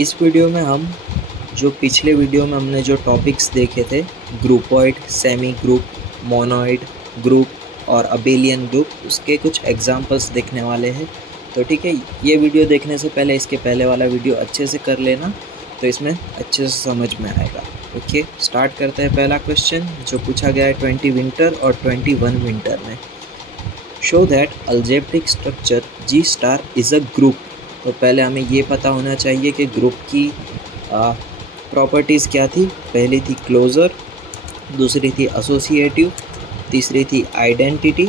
इस वीडियो में हम जो पिछले वीडियो में हमने जो टॉपिक्स देखे थे, ग्रुपॉइड, सेमी ग्रुप, मोनोइड ग्रुप और अबेलियन ग्रुप, उसके कुछ एग्जांपल्स देखने वाले हैं। तो ठीक है, ये वीडियो देखने से पहले इसके पहले वाला वीडियो अच्छे से कर लेना, तो इसमें अच्छे से समझ में आएगा। ओके, स्टार्ट करते हैं। पहला क्वेश्चन जो पूछा गया है 20 विंटर और 21 विंटर में, show that algebraic structure G star is a group. तो पहले हमें ये पता होना चाहिए कि ग्रुप की प्रॉपर्टीज़ क्या थी। पहली थी क्लोज़र, दूसरी थी एसोसिएटिव, तीसरी थी आइडेंटिटी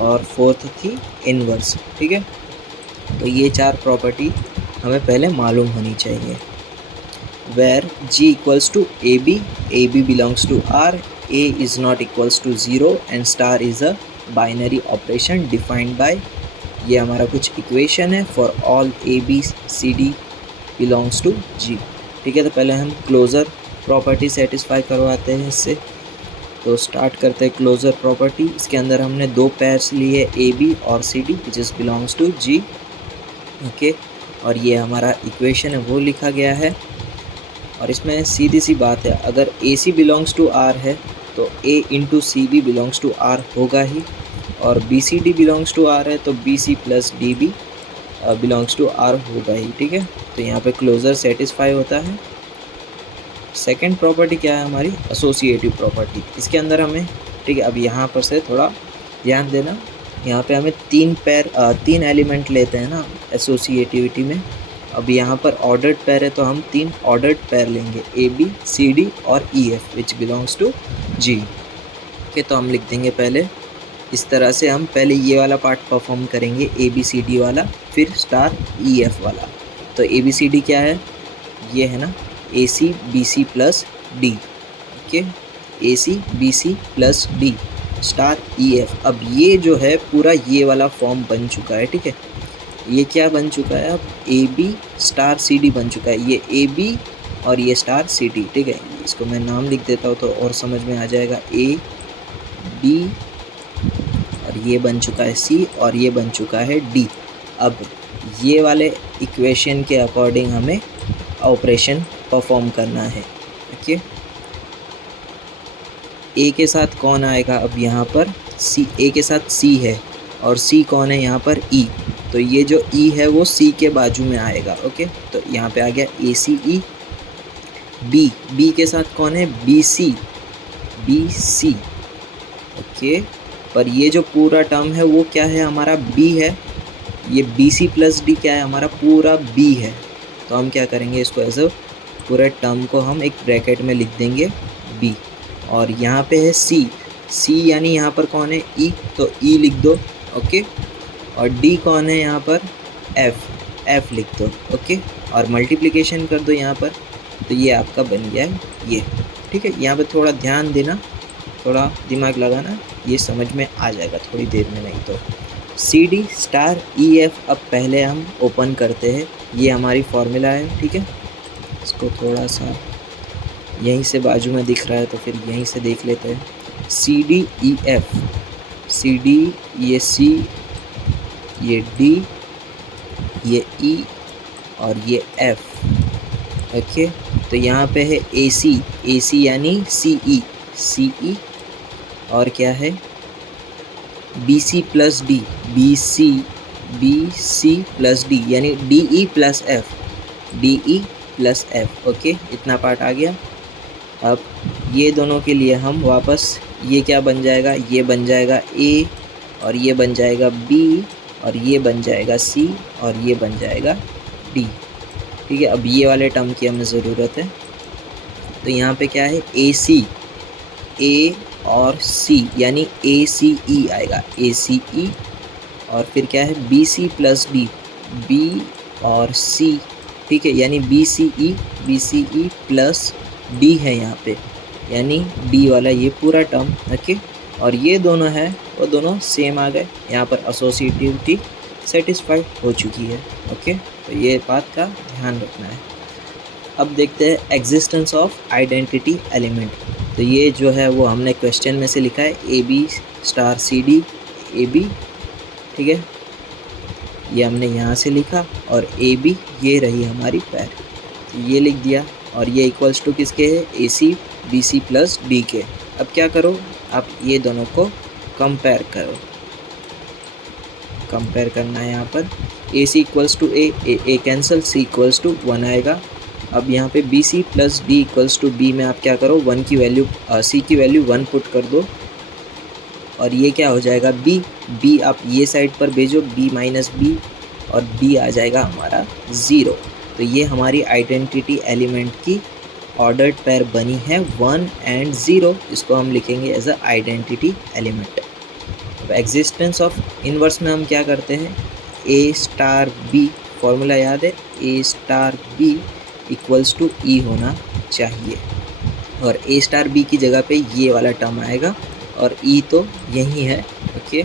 और फोर्थ थी इनवर्स। ठीक है, तो ये चार प्रॉपर्टी हमें पहले मालूम होनी चाहिए। Where G equals to A b belongs to R, A is not equals to 0 and star is a binary operation defined by, ये हमारा कुछ इक्वेशन है for all a B C D belongs to G। ठीक है, तो पहले हम closure property satisfy करवाते हैं इससे। तो स्टार्ट करते हैं क्लोज़र प्रॉपर्टी। इसके अंदर हमने दो पेयर्स लिए ए बी और c d which is belongs to G। Okay, और ये हमारा इक्वेशन है वो लिखा गया है। और इसमें सीधी सी बात है, अगर A C belongs to R है तो A into C B belongs to R होगा ही, और B C D belongs to R है तो B C plus D B belongs to R होगा ही। ठीक है, तो यहाँ पे क्लोज़र सेटिस्फाई होता है। सेकंड प्रॉपर्टी क्या है हमारी, एसोसिएटिव प्रॉपर्टी। इसके अंदर हमें, ठीक है, अब यहाँ पर से थोड़ा ध्यान देना, यहाँ पे हमें तीन एलिमेंट लेते हैं ना एसोसिएटिविटी में। अब यहाँ पर ऑर्डर्ड पेयर है तो हम तीन ऑर्डर्ड पेयर लेंगे, ए बी सी डी और e f which belongs to G. Okay, तो हम लिख देंगे पहले इस तरह से। हम पहले ये वाला पार्ट परफॉर्म करेंगे ए बी सी डी वाला, फिर स्टार ई एफ वाला। तो ए बी सी डी क्या है, ये है ना A C B C plus D. Okay, A C B C plus D star E F. अब ये जो है पूरा ये वाला फॉर्म बन चुका है। ठीक है, ये क्या बन चुका है, अब a b star c d बन चुका है। ये ए बी और ये स्टार सी डी। ठीक है, इसको मैं नाम लिख देता हूँ तो और समझ में आ जाएगा। ए बी और ये बन चुका है सी और ये बन चुका है डी। अब ये वाले इक्वेशन के अकॉर्डिंग हमें ऑपरेशन परफॉर्म करना है। ओके, ए के साथ कौन आएगा, अब यहाँ पर सी, ए के साथ सी है और सी कौन है यहाँ पर, ई। तो ये जो ई है वो सी के बाजू में आएगा। ओके, तो यहाँ पे आ गया ए सी ई। बी, बी के साथ कौन है, B c, B c. Okay, पर ये जो पूरा टर्म है वो क्या है हमारा, बी है। ये बी सी प्लस डी क्या है, हमारा पूरा बी है। तो हम क्या करेंगे, इसको एज अ पूरे टर्म को हम एक ब्रैकेट में लिख देंगे बी। और यहाँ पे है सी, सी यानी यहाँ पर कौन है, ई, तो ई लिख दो। ओके, और डी कौन है यहाँ पर, एफ, एफ लिख दो। ओके, और मल्टीप्लिकेशन कर दो यहाँ पर, तो ये आपका बन गया है ये। ठीक है, यहाँ पे थोड़ा ध्यान देना, थोड़ा दिमाग लगाना, ये समझ में आ जाएगा थोड़ी देर में। नहीं तो c d star E F. अब पहले हम ओपन करते हैं, ये हमारी फॉर्मूला है। ठीक है, इसको थोड़ा सा यहीं से बाजू में दिख रहा है तो फिर यहीं से देख लेते हैं। C d e f, c d, ये सी, ये डी, ये ई और ये एफ। ओके, तो यहाँ पे है ए सी यानी सी ई, सी ई, और क्या है B C plus D, B सी प्लस डी यानी D E plus F, D E plus F. Okay, इतना पार्ट आ गया। अब ये दोनों के लिए हम वापस, ये क्या बन जाएगा, ये बन जाएगा ए और ये बन जाएगा बी और ये बन जाएगा सी और ये बन जाएगा डी। ठीक है, अब ये वाले टर्म की हमें ज़रूरत है। तो यहाँ पे क्या है, ए सी, ए और सी यानी ए सी ई आएगा, ए सी ई। और फिर क्या है, B C plus D, b और सी। ठीक है, यानी b c e plus d है यहाँ पे, यानी डी वाला ये पूरा टर्म। ओके, और ये दोनों है वो दोनों सेम आ गए। यहाँ पर एसोसिएटिविटी सेटिस्फाइड हो चुकी है। ओके, तो ये बात का ध्यान रखना है। अब देखते हैं एग्जिस्टेंस ऑफ आइडेंटिटी एलिमेंट। तो ये जो है वो हमने क्वेश्चन में से लिखा है, a b star c d a b. ठीक है, ये हमने यहाँ से लिखा और ए बी ये रही हमारी पैर। ये लिख दिया, और ये इक्वल्स टू किसके है, A C B C plus D के। अब क्या करो, आप ये दोनों को कंपेयर करो, कंपेयर करना है यहाँ पर। A C equals to A cancel, C equals to 1 आएगा। अब यहाँ पे B C plus D equals to B में आप क्या करो, 1 की वैल्यू सी की वैल्यू 1 पुट कर दो, और ये क्या हो जाएगा, बी। बी आप ये साइड पर भेजो, बी माइनस बी, और बी आ जाएगा हमारा 0। तो ये हमारी आइडेंटिटी एलिमेंट की ऑर्डर्ड पेयर बनी है 1 एंड 0। इसको हम लिखेंगे एज अ आइडेंटिटी एलिमेंट। अब एग्जिस्टेंस ऑफ इनवर्स में हम क्या करते हैं, ए स्टार बी, फॉर्मूला याद है, ए स्टार बी इक्वल्स टू ई होना चाहिए, और ए स्टार बी की जगह पे ये वाला टर्म आएगा, और ई तो यही है। ओके,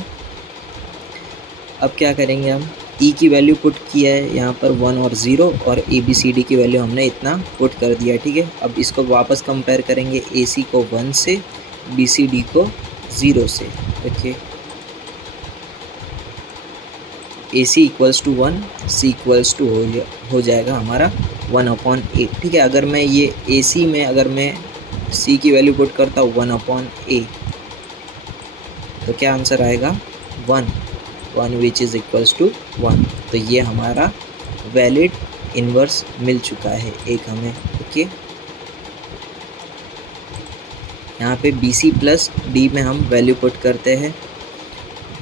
अब क्या करेंगे हम, ई की वैल्यू पुट किया है यहाँ पर 1 और 0, और ए बी सी डी की वैल्यू हमने इतना पुट कर दिया, ठीक है। अब इसको वापस कंपेयर करेंगे, ए सी को 1 से, बी सी डी को 0 से। Okay, A C equals to 1, c equals to हो जाएगा हमारा 1/8, ठीक है। अगर मैं ये ए सी में अगर मैं सी की वैल्यू पुट करता हूँ 1/a, तो क्या आंसर आएगा, 1 विच इज़ इक्वल्स टू 1। तो ये हमारा वैलिड इन्वर्स मिल चुका है एक हमें। ओके, यहाँ पे बी सी प्लस डी में हम वैल्यू पुट करते हैं,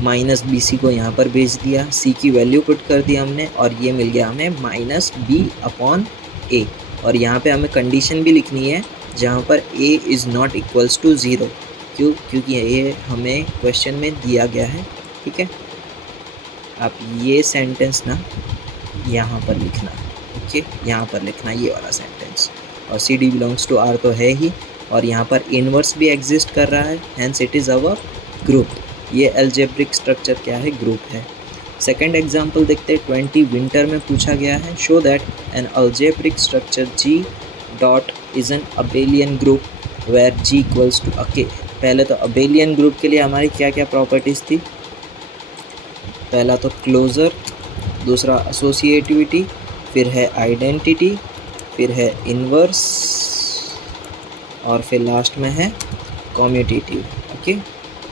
माइनस बी सी को यहाँ पर भेज दिया, सी की वैल्यू पुट कर दी हमने, और ये मिल गया हमें माइनस b/a। और यहाँ पे हमें कंडीशन भी लिखनी है जहाँ पर a is not equals to 0। क्यों, क्योंकि ये हमें क्वेश्चन में दिया गया है, ठीक है। आप ये सेंटेंस ना यहाँ पर लिखना, ओके, यहाँ पर लिखना ये वाला सेंटेंस। और c D belongs to R तो है ही, और यहाँ पर इनवर्स भी एग्जिस्ट कर रहा है, hence it is our group. ये अलजेब्रिक स्ट्रक्चर क्या है, ग्रुप है। सेकंड एग्जांपल देखते हैं, 20 विंटर में पूछा गया है, show that an algebraic structure G dot is an abelian group where G equals to okay. पहले तो अबेलियन ग्रुप के लिए हमारी क्या क्या प्रॉपर्टीज़ थी, पहला तो क्लोजर, दूसरा एसोसिएटिविटी, फिर है आइडेंटिटी, फिर है इनवर्स, और फिर लास्ट में है कम्यूटेटिव। ओके,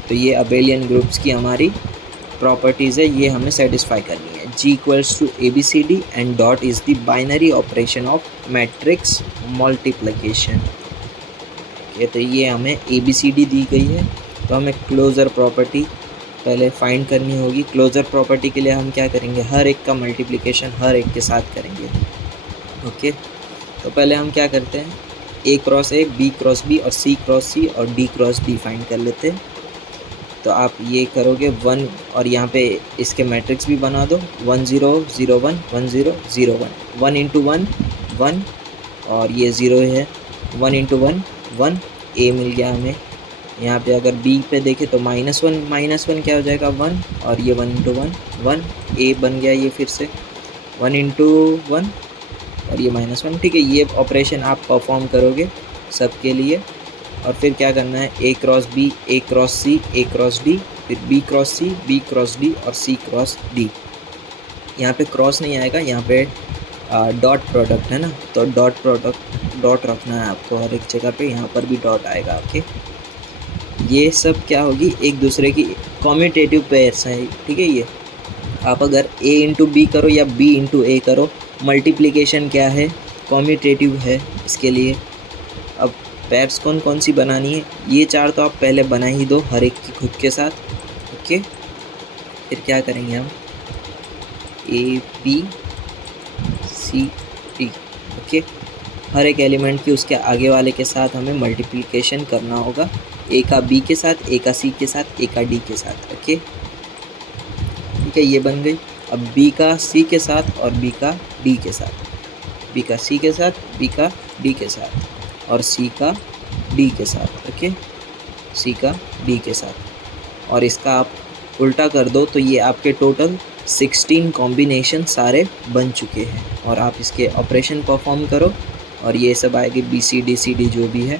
तो ये अबेलियन ग्रुप्स की हमारी प्रॉपर्टीज़ है, ये हमें सेटिस्फाई करनी है। G equals to A B C D and dot is the binary operation of matrix multiplication. ये तो ये हमें ए बी सी डी दी गई है, तो हमें क्लोजर प्रॉपर्टी पहले फाइंड करनी होगी। क्लोजर प्रॉपर्टी के लिए हम क्या करेंगे, हर एक का मल्टीप्लिकेशन हर एक के साथ करेंगे। ओके, तो पहले हम क्या करते हैं, A cross A, B cross B, और सी क्रॉस सी, और डी क्रॉस डी फाइंड कर लेते हैं। तो आप ये करोगे 1, और यहाँ पे इसके मैट्रिक्स भी बना दो, 1 0 0 1 1 0 0 1, 1 इंटू 1 1, और ये 0 है, 1 इंटू 1 1, ए मिल गया हमें। यहाँ पे अगर बी पे देखें तो -1 क्या हो जाएगा, 1, और ये 1 इंटू 1 1, ए बन गया ये फिर से 1 इंटू 1, और ये -1, ठीक है। ये ऑपरेशन आप परफॉर्म करोगे सबके लिए, और फिर क्या करना है, ए क्रॉस बी, ए क्रॉस सी, ए क्रॉस डी, फिर B cross C, B cross D, और सी क्रॉस डी। यहाँ पे क्रॉस नहीं आएगा, यहाँ पे डॉट प्रोडक्ट है ना, तो डॉट रखना है आपको हर एक जगह पे, यहाँ पर भी डॉट आएगा आपके। ये सब क्या होगी, एक दूसरे की कम्यूटेटिव पेयर्स हैं, ठीक है। ये आप अगर a इंटू बी करो या b इंटू ए करो, मल्टीप्लिकेशन क्या है, कम्यूटेटिव है इसके लिए। अब पेयर्स कौन कौन सी बनानी है, ये 4 तो आप पहले बना ही दो हर एक की खुद के साथ। ओके, फिर क्या करेंगे हम, A B C D. Okay, हर एक एलिमेंट की उसके आगे वाले के साथ हमें मल्टीप्लिकेशन करना होगा, ए का बी के साथ, ए का सी के साथ, ए का डी के साथ। ओके, ठीक है, ये बन गई। अब बी का सी के साथ और बी का डी के साथ, बी का सी के साथ, बी का डी के साथ, और सी का डी के साथ। ओके, सी का डी के साथ, और इसका आप उल्टा कर दो तो ये आपके टोटल 16 कॉम्बिनेशन सारे बन चुके हैं। और आप इसके ऑपरेशन परफॉर्म करो, और ये सब आएगी बी सी डी जो भी है।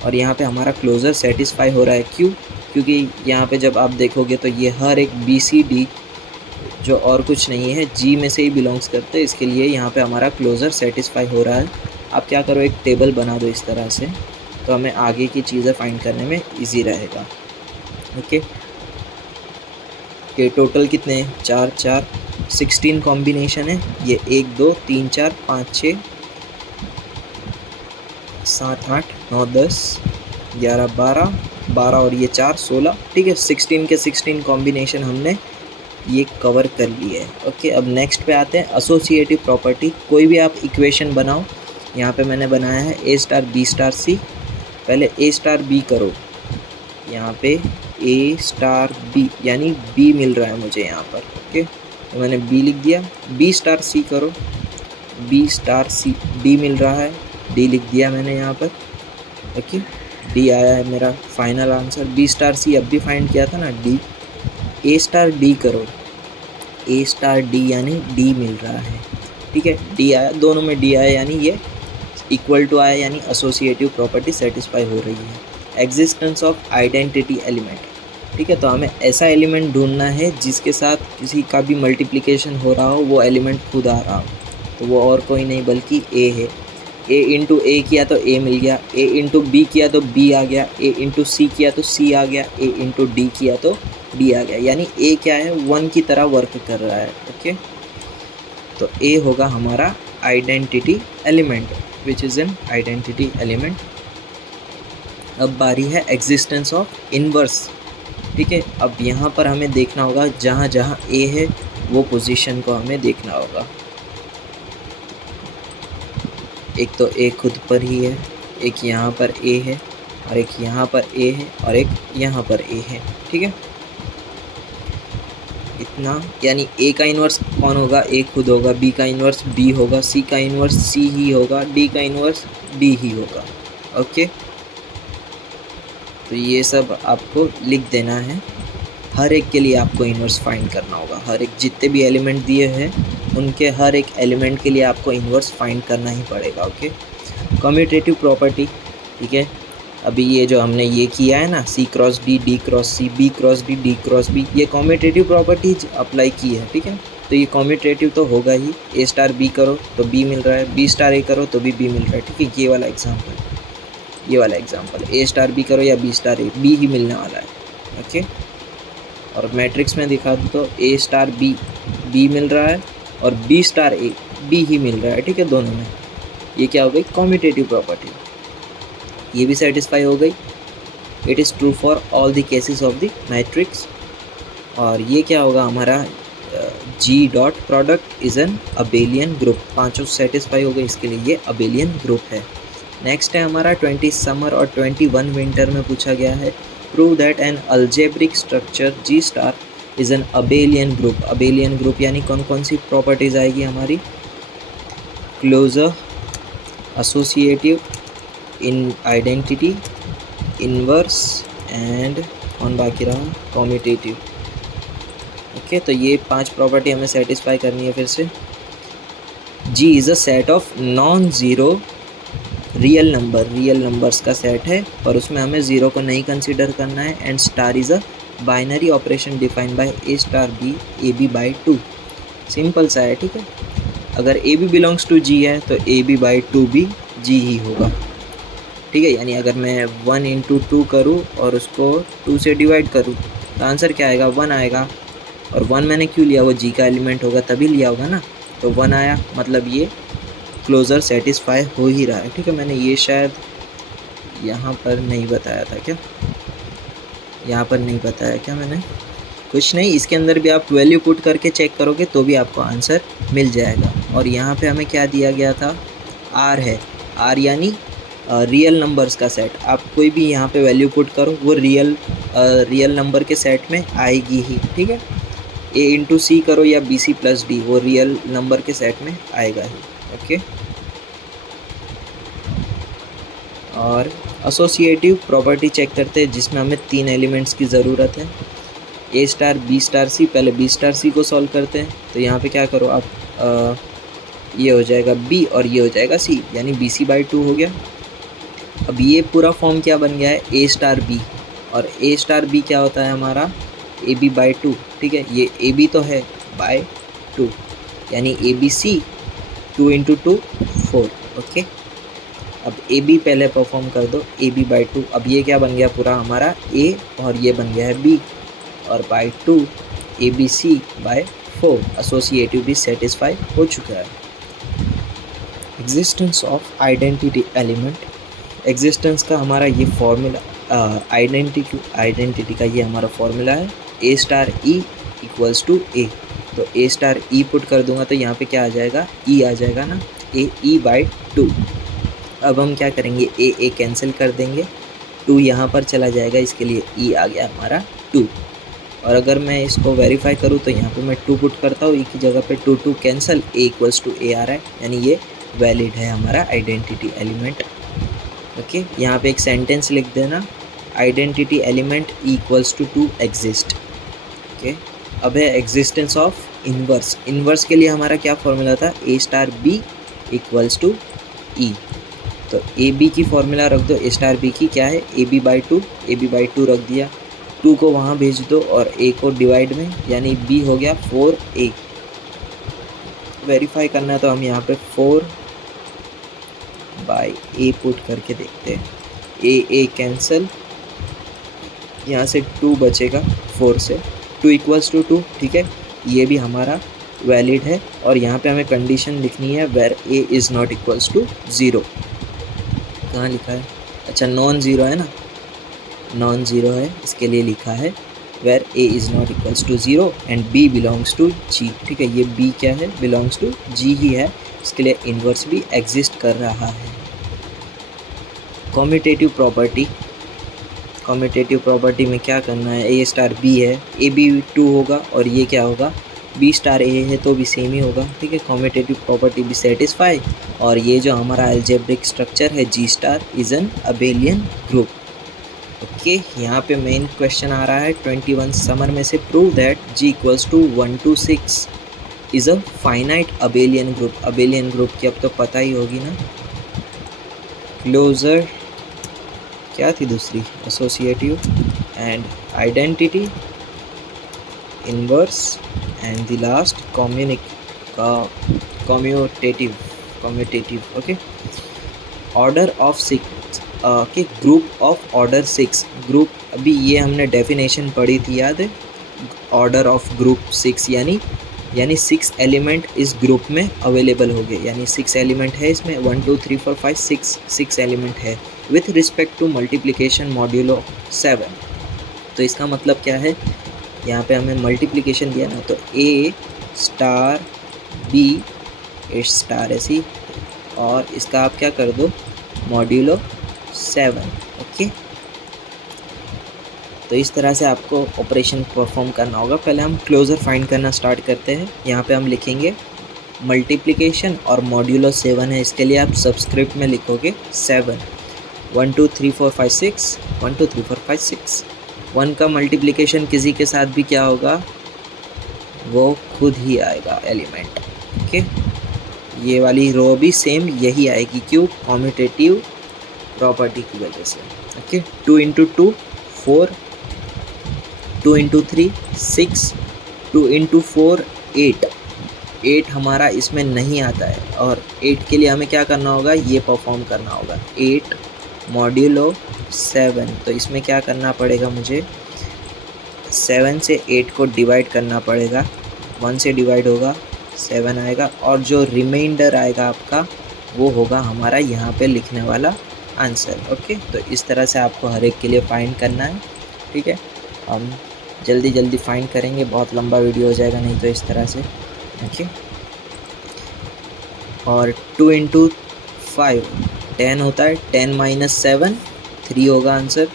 और यहाँ पे हमारा क्लोजर सेटिस्फाई हो रहा है, क्यों, क्योंकि यहाँ पे जब आप देखोगे तो ये हर एक बी सी डी जो और कुछ नहीं है, जी में से ही बिलोंग्स करते हैं, इसके लिए यहाँ पे हमारा क्लोज़र सेटिस्फाई हो रहा है। आप क्या करो, एक टेबल बना दो इस तरह से, तो हमें आगे की चीज़ें फाइंड करने में इजी रहेगा। ओके, ये टोटल कितने हैं, 4 4 16 कॉम्बिनेशन है। ये 1 2 3 4 5 6 7 8 9 10 11 12 12 और ये 4 16, ठीक है। 16 के 16 कॉम्बिनेशन हमने ये कवर कर लिए है। ओके, अब नेक्स्ट पे आते हैं एसोसिएटिव प्रॉपर्टी। कोई भी आप इक्वेशन बनाओ, यहाँ पे मैंने बनाया है ए स्टार बी स्टार सी। पहले ए स्टार बी करो, यहाँ पे ए स्टार बी यानी बी मिल रहा है मुझे यहाँ पर। ओके, तो मैंने बी लिख दिया। बी स्टार सी करो, बी स्टार सी, डी मिल रहा है, डी लिख दिया मैंने यहाँ पर। ओके, डी आया है मेरा फाइनल आंसर। बी स्टार सी अब भी फाइंड किया था ना, डी। ए स्टार डी करो, ए स्टार डी यानी डी मिल रहा है, ठीक है। डी आया, दोनों में डी आया यानी ये इक्वल टू आया, यानी एसोसिएटिव प्रॉपर्टी सेटिस्फाई हो रही है। एग्जिस्टेंस ऑफ आइडेंटिटी एलिमेंट, ठीक है। तो हमें ऐसा एलिमेंट ढूंढना है जिसके साथ किसी का भी मल्टीप्लिकेशन हो रहा हो, वो एलिमेंट खुद आ रहा हो, तो वो और कोई नहीं बल्कि ए है। ए इंटू ए किया तो ए मिल गया, ए इंटू बी किया तो बी आ गया, ए इंटू सी किया तो सी आ गया, ए इंटू डी किया तो डी आ गया, यानी ए क्या है, 1 की तरह वर्क कर रहा है। ओके, तो ए होगा हमारा identity element, which is an identity element. अब बारी है एग्जिस्टेंस ऑफ इनवर्स, ठीक है। अब यहाँ पर हमें देखना होगा जहाँ जहाँ ए है वो पोजीशन को हमें देखना होगा। एक तो ए खुद पर ही है, एक यहाँ पर ए है, और एक यहाँ पर ए है, और एक यहाँ पर ए है, ठीक है। इतना, यानी ए का इन्वर्स कौन होगा, ए खुद होगा, बी का इन्वर्स बी होगा, सी का इन्वर्स सी ही होगा, डी का इन्वर्स डी ही होगा। ओके, तो ये सब आपको लिख देना है। हर एक के लिए आपको इन्वर्स फाइंड करना होगा। हर एक जितने भी एलिमेंट दिए हैं उनके हर एक एलिमेंट के लिए आपको इन्वर्स फाइंड करना ही पड़ेगा। ओके, कम्यूटेटिव प्रॉपर्टी, ठीक है। अभी ये जो हमने ये किया है ना, C cross D, D cross C, B cross D, D cross B, ये कम्यूटेटिव प्रॉपर्टीज अप्लाई की है, ठीक है। तो ये कम्यूटेटिव तो होगा ही। ए स्टार बी करो तो बी मिल रहा है, बी स्टार ए करो तो भी बी मिल रहा है, ठीक है। ये वाला एग्जाम्पल ए स्टार बी करो या बी स्टार ए, बी ही मिलने वाला है। ओके, और मैट्रिक्स में दिखा दूँ तो ए स्टार बी, बी मिल रहा है, और बी स्टार ए, बी ही मिल रहा है, ठीक है, दोनों में। ये क्या हो गई, कम्यूटेटिव प्रॉपर्टी, ये भी सेटिस्फाई हो गई। It is true for all the cases of the matrix. और ये क्या होगा हमारा, G dot product is an abelian group. पांचों सेटिस्फाई हो गए, इसके लिए ये अबेलियन ग्रुप है। नेक्स्ट है हमारा 20 समर और 21 विंटर में पूछा गया है, prove that an algebraic structure G star is an abelian group. Abelian group यानी कौन कौन सी प्रॉपर्टीज़ आएगी हमारी, क्लोजर, एसोसिएटिव, इन आइडेंटिटी, इनवर्स, एंड कौन बाकी रहा, कम्यूटेटिव। ओके, तो ये 5 प्रॉपर्टी हमें सेटिस्फाई करनी है। फिर से, G is a set of non zero real numbers का सेट है, और उसमें हमें ज़ीरो को नहीं कंसिडर करना है। And star is a binary operation defined by a star b a b by 2। Simple सा है, ठीक है। अगर a b belongs to G है तो ए बी बाई 2 भी जी ही होगा, ठीक है। यानी अगर मैं 1 इंटू 2 करूँ और उसको 2 से डिवाइड करूँ तो आंसर क्या आएगा, 1 आएगा। और 1 मैंने क्यों लिया, वो जी का एलिमेंट होगा तभी लिया होगा ना, तो 1 आया, मतलब ये क्लोज़र सेटिस्फाई हो ही रहा है, ठीक है। मैंने ये शायद यहाँ पर नहीं बताया था क्या, यहाँ पर नहीं बताया क्या मैंने, कुछ नहीं। इसके अंदर भी आप वैल्यू पुट करके चेक करोगे तो भी आपको आंसर मिल जाएगा। और यहाँ पे हमें क्या दिया गया था, आर है, आर यानी रियल नंबर्स का सेट। आप कोई भी यहाँ पे वैल्यू पुट करो वो रियल नंबर के सेट में आएगी ही, ठीक है। ए इंटू सी करो या बी सी प्लस डी, वो रियल नंबर के सेट में आएगा ही। ओके, और एसोसिएटिव प्रॉपर्टी चेक करते हैं जिसमें हमें 3 एलिमेंट्स की ज़रूरत है, ए स्टार बी स्टार सी। पहले बी स्टार सी को सॉल्व करते हैं, तो यहाँ पे क्या करो आप, ये हो जाएगा बी और ये हो जाएगा सी, यानी बी सी बाई 2 हो गया। अब ये पूरा फॉर्म क्या बन गया है, ए स्टार बी, और ए स्टार बी क्या होता है हमारा, ए बी बाई 2, ठीक है। ये ए बी तो है, बाय 2, यानी a B c 2 into 2 4। Okay, अब ए बी पहले परफॉर्म कर दो, ए बी बाई 2। अब ये क्या बन गया पूरा हमारा ए, और ये बन गया है बी, और by 2 a B c by 4, associative भी सेटिस्फाई हो चुका है। Existence of identity element, existence का हमारा ये फॉर्मूला, आइडेंटिटी का ये हमारा फॉर्मूला है, ए स्टार ई इक्वल्स टू ए। तो ए स्टार ई पुट कर दूंगा तो यहाँ पे क्या आ जाएगा, ई आ जाएगा ना, ए ई बाई 2। अब हम क्या करेंगे, ए कैंसिल कर देंगे, 2 यहाँ पर चला जाएगा, इसके लिए ई आ गया हमारा 2। और अगर मैं इसको वेरीफाई करूँ तो यहाँ पे मैं 2 पुट करता हूँ, ई की जगह पे 2 2 कैंसिल, ए इक्वल्स टू ए आ रहा है, यानी ये वैलिड है हमारा आइडेंटिटी एलिमेंट। ओके, यहाँ पे एक सेंटेंस लिख देना, identity element equals to exist. Okay, अब है एग्जिस्टेंस ऑफ इन्वर्स। इन्वर्स के लिए हमारा क्या फॉर्मूला था, ए स्टार बी इक्वल्स टू ई। तो ए बी की फॉर्मूला रख दो, ए स्टार बी की क्या है, a b by 2, a b by 2 रख दिया, 2 को वहाँ भेज दो और ए को डिवाइड में, यानी बी हो गया 4a। वेरीफाई करना है तो हम यहाँ पे 4 बाई ए पुट करके देखते हैं, ए कैंसिल, यहाँ से 2 बचेगा 4 से, 2 इक्वल्स टू 2। ठीक है, ये भी हमारा वैलिड है। और यहाँ पे हमें कंडीशन लिखनी है, where A is not equals to 0। कहाँ लिखा है, अच्छा नॉन ज़ीरो है ना, नॉन ज़ीरो है, इसके लिए लिखा है where A is not equals to 0 and B belongs to G. ठीक है, ये बी क्या है, बिलोंग्स टू जी ही है, इसके लिए इन्वर्स भी एग्जिस्ट कर रहा है। कम्यूटेटिव प्रॉपर्टी, कम्यूटेटिव प्रॉपर्टी में क्या करना है, ए स्टार बी है, ए बी 2 होगा, और ये क्या होगा, बी स्टार ए है तो भी सेम ही होगा। ठीक है, कम्यूटेटिव प्रॉपर्टी भी सेटिस्फाई, और ये जो हमारा अलजेब्रिक स्ट्रक्चर है G star is an abelian group. Okay, यहाँ पे मेन क्वेश्चन आ रहा है 21 समर में से, prove that G equals to 1 to 6 is a finite abelian group. Abelian group की अब तो पता ही होगी ना, क्लोजर क्या थी दूसरी, associative and identity, inverse and the last commutative. Okay, order of 6 के ग्रुप ऑफ ऑर्डर 6 ग्रुप, अभी ये हमने डेफिनेशन पढ़ी थी याद है, ऑर्डर ऑफ ग्रुप 6 यानी 6 एलिमेंट इस ग्रुप में अवेलेबल हो गए, यानी 6 एलिमेंट है इसमें, 1 2 3 4 5 6 एलिमेंट है with respect to multiplication modulo 7। तो इसका मतलब क्या है, यहाँ पे हमें मल्टीप्लिकेशन दिया ना, तो ए स्टार बी ए स्टार ऐसी, और इसका आप क्या कर दो, मॉड्यूलो 7। ओके, तो इस तरह से आपको ऑपरेशन परफॉर्म करना होगा। पहले हम क्लोजर फाइंड करना स्टार्ट करते हैं। यहाँ पे हम लिखेंगे मल्टीप्लिकेशन और मॉड्यूलो 7 है, इसके लिए आप सबस्क्रिप्ट में लिखोगे 7, 1 2 3 4 5 6, 1 2 3 4 5 6। 1 का मल्टीप्लिकेशन किसी के साथ भी क्या होगा, वो खुद ही आएगा एलिमेंट। ओके, ये वाली रो भी सेम यही आएगी, क्यों, कम्यूटेटिव प्रॉपर्टी की वजह से। ओके, 2 इंटू 2 4, 2 इंटू 3 6, 2 इंटू 4 8 हमारा इसमें नहीं आता है, और 8 के लिए हमें क्या करना होगा, ये परफॉर्म करना होगा, 8 मॉड्यूलो 7। तो इसमें क्या करना पड़ेगा मुझे, 7 से 8 को डिवाइड करना पड़ेगा, 1 से डिवाइड होगा 7 आएगा, और जो रिमाइंडर आएगा आपका वो होगा हमारा यहाँ पे लिखने वाला आंसर। ओके, तो इस तरह से आपको हर एक के लिए फाइंड करना है। ठीक है, हम जल्दी फाइंड करेंगे, बहुत लंबा वीडियो हो जाएगा नहीं तो इस तरह से। ओके, और 2 इंटू 5 10 होता है, 10 माइनस 7 3 होगा आंसर,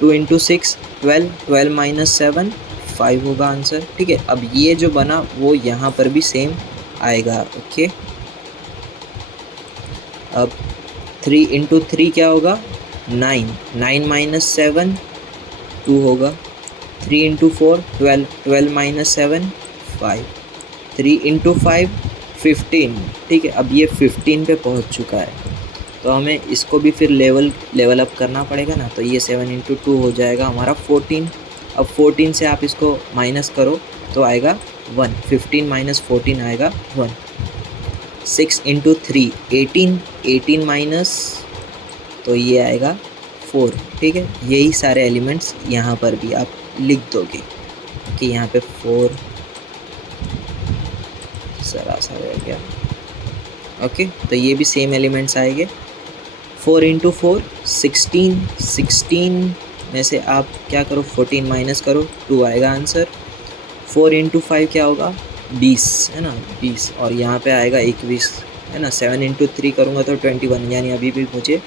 2 इंटू 6 12, 12 माइनस 7 5 होगा आंसर। ठीक है, अब ये जो बना वो यहाँ पर भी सेम आएगा। ओके, अब 3 इंटू 3 क्या होगा, 9, 9 माइनस 7 2 होगा, 3 इंटू 4 12, 12 माइनस 7 5, 3 इंटू 5 15। ठीक है, अब ये 15 पे पहुँच चुका है, तो हमें इसको भी फिर लेवल अप करना पड़ेगा ना, तो ये 7 इंटू 2 हो जाएगा हमारा 14। अब 14 से आप इसको माइनस करो तो आएगा 1, 15 माइनस 14 आएगा 1। 6 इंटू 3 18, 18 माइनस, तो ये आएगा 4। ठीक है, यही सारे एलिमेंट्स यहाँ पर भी आप लिख दोगे कि यहाँ पे 4 ज़रा सा रह गया। ओके, तो ये भी सेम एलिमेंट्स आएंगे। 4 इंटू 4 16, 16 में से आप क्या करो 14 माइनस करो, 2 आएगा आंसर। 4 इंटू 5 क्या होगा 20, है ना 20, और यहाँ पे आएगा 21, है ना। 7 इंटू 3 करूँगा तो 21, यानी अभी भी मुझे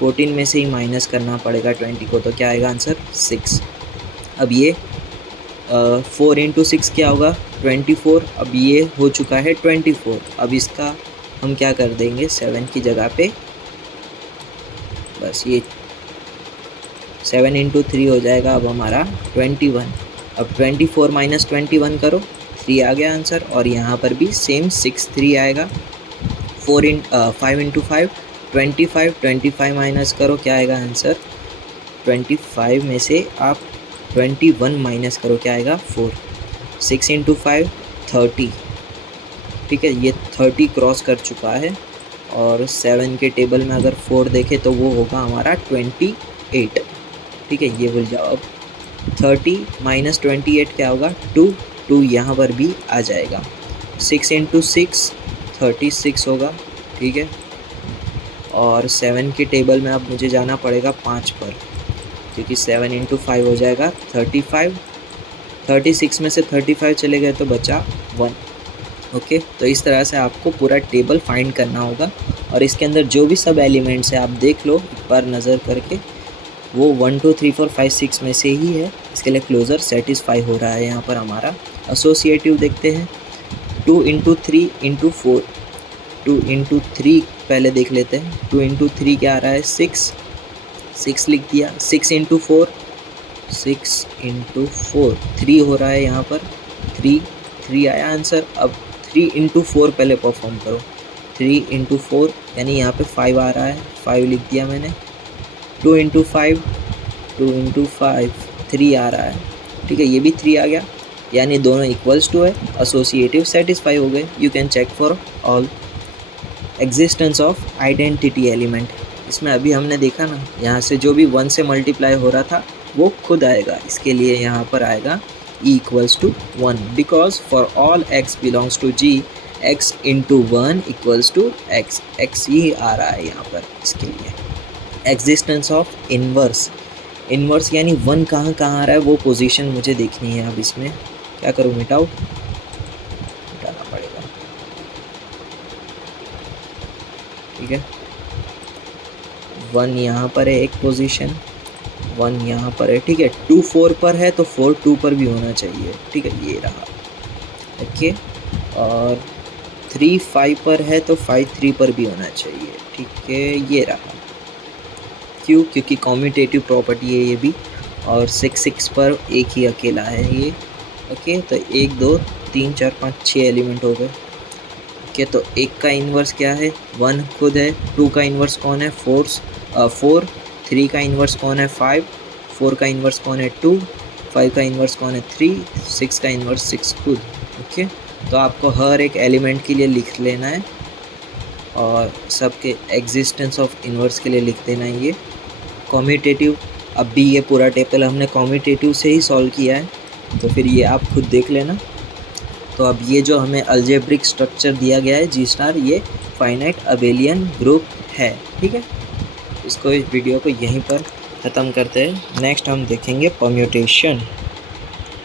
14 में से ही माइनस करना पड़ेगा 20 को, तो क्या आएगा आंसर 6। अब ये 4 इंटू 6 क्या होगा 24, अब ये हो चुका है 24। अब इसका हम क्या कर देंगे 7 की जगह पे, बस ये 7 इंटू 3 हो जाएगा अब हमारा 21। अब 24 माइनस 21 करो, 3 आ गया आंसर। और यहाँ पर भी सेम 6 3 आएगा। 5 इंटू 5 25, 25 माइनस करो, क्या आएगा आंसर 25 में से आप 21 माइनस करो, क्या आएगा 4। 6 इंटू 5 30, ठीक है, ये 30 क्रॉस कर चुका है। और 7 के टेबल में अगर 4 देखें तो वो होगा हमारा 28। ठीक है, ये भूल जाओ। अब 30 माइनस 28 क्या होगा 2, 2 यहाँ पर भी आ जाएगा। 6 इंटू 6 36 होगा। ठीक है, और 7 के टेबल में अब मुझे जाना पड़ेगा 5 पर, क्योंकि 7 इंटू 5 हो जाएगा 35। 36 में से 35 चले गए तो बचा 1। ओके, तो इस तरह से आपको पूरा टेबल फाइंड करना होगा। और इसके अंदर जो भी सब एलिमेंट्स है आप देख लो एक बार नज़र करके, वो 1 2 3 4 5 6 में से ही है। इसके लिए क्लोज़र सेटिस्फाई हो रहा है यहाँ पर हमारा। एसोसिएटिव देखते हैं, 2 इंटू 3 इंटू 4, 2 इंटू 3 पहले देख लेते हैं। 2 इंटू 3 क्या आ रहा है 6, 6 लिख दिया। 6 इंटू 4, 6 इंटू 4 3 हो रहा है यहाँ पर, 3 आया आंसर। अब 3 इंटू 4 पहले परफॉर्म करो। 3 इंटू 4 यानी यहाँ पे 5 आ रहा है, 5 लिख दिया मैंने। 2 इंटू 5, 2 इंटू 5 3 आ रहा है। ठीक है, ये भी 3 आ गया, यानी दोनों इक्वल्स टू है। एसोसिएटिव सेटिस्फाई हो गए। You can check for all. Existence of identity element, इसमें अभी हमने देखा ना, यहाँ से जो भी 1 से मल्टीप्लाई हो रहा था वो खुद आएगा। इसके लिए यहाँ पर आएगा e equals to 1, because for all x belongs to G, x into 1 equals to x, x ही आ रहा है यहाँ पर इसके लिए। एग्जिस्टेंस ऑफ इन्वर्स, इन्वर्स यानी 1 कहाँ आ रहा है वो पोजीशन मुझे देखनी है। अब इसमें क्या करूँ, मिटाओ, मिटाना पड़ेगा। ठीक है, 1 यहाँ पर है एक पोजीशन, 1 यहाँ पर है। ठीक है, 2 4 पर है तो 4 2 पर भी होना चाहिए। ठीक है, ये रहा। ओके, और 3 5 पर है तो 5 3 पर भी होना चाहिए। ठीक है, ये रहा। क्यों, क्योंकि कॉम्यूटेटिव प्रॉपर्टी है ये भी। और 6 6 पर एक ही अकेला है ये। ओके, तो 1 2 3 4 5 6 एलिमेंट हो गए। ओके, तो 1 का इन्वर्स क्या है 1 खुद है। 2 का इन्वर्स कौन है 4। 3 का इन्वर्स कौन है 5। 4 का इन्वर्स कौन है 2। 5 का इन्वर्स कौन है 3। 6 का इन्वर्स 6 खुद। ओके, तो आपको हर एक एलिमेंट के लिए लिख लेना है और सबके एग्जिस्टेंस ऑफ इन्वर्स के लिए लिख देना है। ये कॉम्यूटेटिव, अब भी ये पूरा टेबल हमने कॉम्यूटेटिव से ही सॉल्व किया है, तो फिर ये आप खुद देख लेना। तो अब ये जो हमें अलजेब्रिक स्ट्रक्चर दिया गया है जी स्टार, ये फाइनाइट अबेलियन ग्रुप है। ठीक है, इसको इस वीडियो को यहीं पर ख़त्म करते हैं। नेक्स्ट हम देखेंगे परम्यूटेशन।